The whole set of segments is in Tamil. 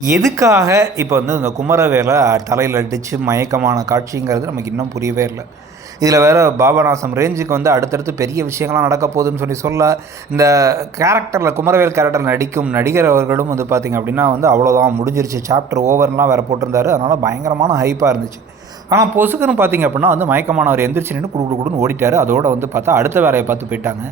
எதுக்காக இப்போ வந்து இந்த குமரவேலை தலையில் அடித்து மயக்கமான காட்சிங்கிறது நமக்கு இன்னும் புரியவே இல்லை. இதில் வேறு பாபநாசம் ரேஞ்சுக்கு வந்து அடுத்தடுத்து பெரிய விஷயங்கள்லாம் நடக்க போகுதுன்னு சொல்ல இந்த கேரக்டரில் குமரவேல் கேரக்டர் நடிக்கும் நடிகர் அவர்களும் வந்து பார்த்திங்க அப்படின்னா வந்து அவ்வளோதான் முடிஞ்சிருச்சு, சாப்டர் ஓவர்லாம் வேறு போட்டிருந்தாரு. அதனால் பயங்கரமான ஹைப்பாக இருந்துச்சு. ஆனால் பொசுக்குன்னு பார்த்திங்க அப்படின்னா வந்து மயக்கமானவர் எந்திரிச்சு நின்று குடுன்னு ஓடிட்டார். அதோடு வந்து பார்த்தா அடுத்த வேலையை பார்த்து போயிட்டாங்க.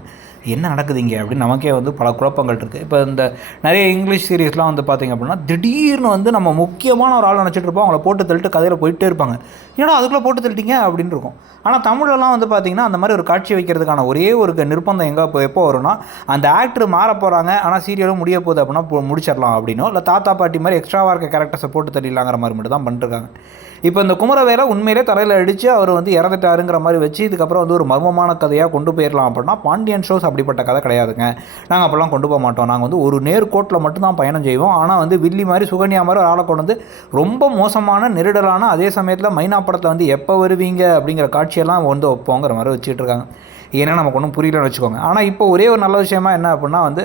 என்ன நடக்குதுங்க அப்படின்னு நமக்கே வந்து பல குழப்பங்கள் இருக்குது. இப்போ இந்த நிறைய இங்கிலீஷ் சீரீஸ்லாம் வந்து பார்த்திங்க அப்படின்னா திடீர்னு வந்து நம்ம முக்கியமான ஒரு ஆள் நினச்சிட்டு இருப்போம், அவங்கள போட்டு தள்ளிட்டு கதையில் போயிட்டே இருப்பாங்க. ஏன்னா அதுக்குள்ளே போட்டு தள்ளிட்டீங்க அப்படின்னு இருக்கும். ஆனால் தமிழெல்லாம் வந்து பார்த்திங்கன்னா அந்த மாதிரி ஒரு காட்சி வைக்கிறதுக்கான ஒரே ஒரு நிர்பந்தம் எங்கே எப்போ வரும்னா, அந்த ஆக்டர் மாற போகிறாங்க ஆனால் சீரியலும் முடிய போகுது அப்படின்னா முடிச்சிடலாம் அப்படின்னோ, இல்லை தாத்தா பாட்டி மாதிரி எக்ஸ்ட்ராவாக இருக்க கேரக்டர்ஸை போட்டு தள்ளிடலாங்கிற மாதிரி மட்டும் தான் பண்ணிருக்காங்க. இப்போ இந்த குமரவேலை உண்மையிலே தலையில் அடித்து அவர் வந்து இறந்துட்டாருங்கிற மாதிரி வச்சு இதுக்கப்புறம் வந்து ஒரு மர்மமான கதையாக கொண்டு போயிடலாம் அப்படின்னா, பாண்டியன் ஷோஸ் அப்படிப்பட்ட கதை கிடையாதுங்க. நாங்கள் அப்போல்லாம் கொண்டு போக மாட்டோம். நாங்கள் வந்து ஒரு நேர்கோட்டில் மட்டும்தான் பயணம் செய்வோம். ஆனால் வந்து வில்லி மாதிரி சுகன்யா மாதிரி ஒரு ஆளை கொண்டு வந்து ரொம்ப மோசமான நெருடலான அதே சமயத்தில் மைனா படத்தில் வந்து எப்போ வருவீங்க அப்படிங்கிற காட்சியெல்லாம் வந்து வைப்போங்கிற மாதிரி வச்சுக்கிட்டு இருக்காங்க. ஏன்னா நமக்கு ஒன்றும் புரியலன்னு வச்சுக்கோங்க. ஆனால் இப்போ ஒரே ஒரு நல்ல விஷயமா என்ன அப்படின்னா வந்து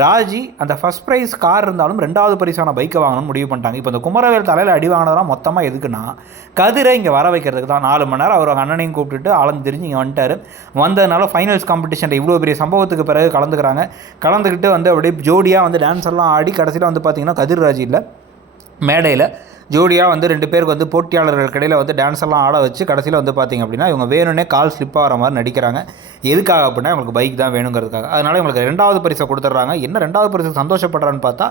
ராஜி அந்த ஃபஸ்ட் ப்ரைஸ் கார் இருந்தாலும் 2வது பரிசான பைக்கை வாங்கணும்னு முடிவு பண்ணிட்டாங்க. இப்போ இந்த குமரவேல் தலையில் அடி வாங்கினதெல்லாம் மொத்தமாக எதுக்குன்னா, கதிரை இங்கே வர வைக்கிறதுக்கு தான். 4 மணி நேரம் அவர் அண்ணனையும் கூப்பிட்டுட்டு ஆளுங்க தெரிஞ்சு இங்கே வந்துட்டார். வந்ததுனால ஃபைனல்ஸ் காம்படிஷனில் இவ்வளோ பெரிய சம்பவத்துக்கு பிறகு கலந்துக்கிட்டு வந்து அப்படியே ஜோடியாக வந்து டான்ஸ் எல்லாம் ஆடி கடைசியில் வந்து பார்த்திங்கன்னா கதிர் ராஜி இல்லை மேடையில் ஜோடியாக வந்து 2 பேருக்கு வந்து போட்டியாளர்களுக்கு இடையில் வந்து டான்ஸ் எல்லாம் ஆட வச்சு கடைசியில் வந்து பார்த்திங்க அப்படின்னா இவங்க வேணும்னே கால் ஸ்லிப் ஆகிற மாதிரி நடிக்கிறாங்க. எதுக்காக அப்படின்னா இவங்களுக்கு பைக் தான் வேணுங்கிறதுக்காக. அதனால் இவங்களுக்கு 2வது பரிசை கொடுத்துட்றாங்க. என்ன 2வது பரிசு சந்தோஷப்படுறான்னு பார்த்தா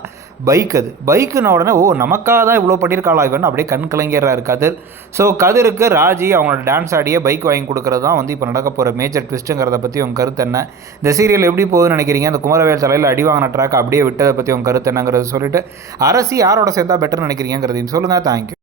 அது பைக்குன்னு உடனே நமக்காக தான் இவ்வளோ பண்ணியிருக்காளா இவன் அப்படியே கண் கலைஞராக கதிர். ஸோ கதிருக்கு ராஜி அவங்களோட டான்ஸ் ஆடியே பைக் வாங்கி கொடுக்குறது தான் வந்து இப்போ நடக்க போகிற மேஜர் ட்விஸ்ட்டுங்கிறத பற்றி உங்கள் கருத்து என்ன? இந்த சீரியல் எப்படி போகுதுன்னு நினைக்கிறீங்க? அந்த குமரவேல் தலையில் அடி வாங்கின ட்ராக் அப்படியே விட்டதை பற்றி உங்கள் கருத்து என்னங்கிறது சொல்லிட்டு அரசி யாரோட சேர்ந்தா பெட்டர்னு நினைக்கிறீங்கிறதையும் சொல்லுங்கள். தேங்க்யூ.